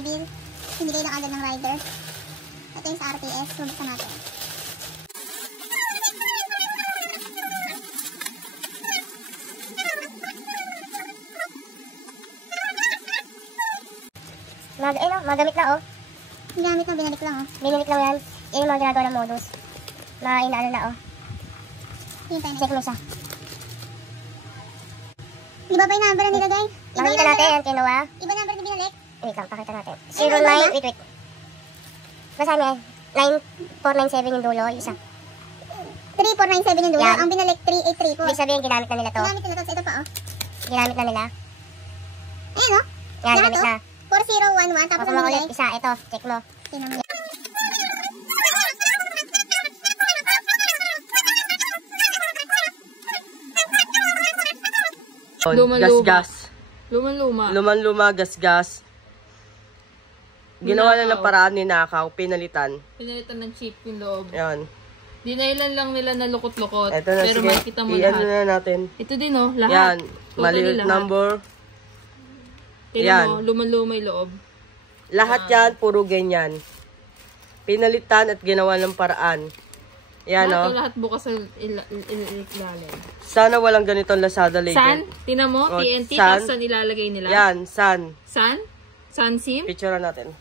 reveal. Hinigay lang agad ng rider. Ito yung sa RTS. Bubuksan natin. Mga gamit na oh. Ginamit na, binalik lang oh. Binalik lang yan. Yan yung mga ginagawa ng modus. Na inaano na oh. Check mo siya. Di ba pa yung number na nilagay? Makikita natin yan, kinuha. Iba number na binalik? Wait lang, pakita natin. 09, wait. Basahin niya. 9497 yung dulo, yung isa. 3497 yung dulo. Yan. Ang binalik 3834. Ibig sabihin, ginamit na nila to. Ginamit nila to. Sa ito pa oh. Ginamit na nila. Ayan oh. Yan, Lahat, gamit oh. na. 4011. Tapos Tapos mo nilagay. ulit, isa, ito, check mo. Tingnan mo. Gas-gas. Luman-luma. Luman-luma, gas-gas. Ginawa na ng paraan ni Nakaw, pinalitan. Pinalitan ng chip yung loob. Yan. Dinailan lang nila na lukot-lukot. Ito na, Pero sige. makikita mo Iyan lahat. na natin. Ito din oh, lahat. Yan. Totally Maliit lahat. number. Tignan Yan. mo, luman-luma yung loob. Lahat yan, puro ganyan. Pinalitan at ginawa ng paraan. Yan Lahat, o. lahat bukas sa ilalim. Sana walang ganitong Lazada San? legend. Tingnan mo, Oh, TNT, San. tapos saan ilalagay nila? Yan, San. San? San SIM? Picture natin.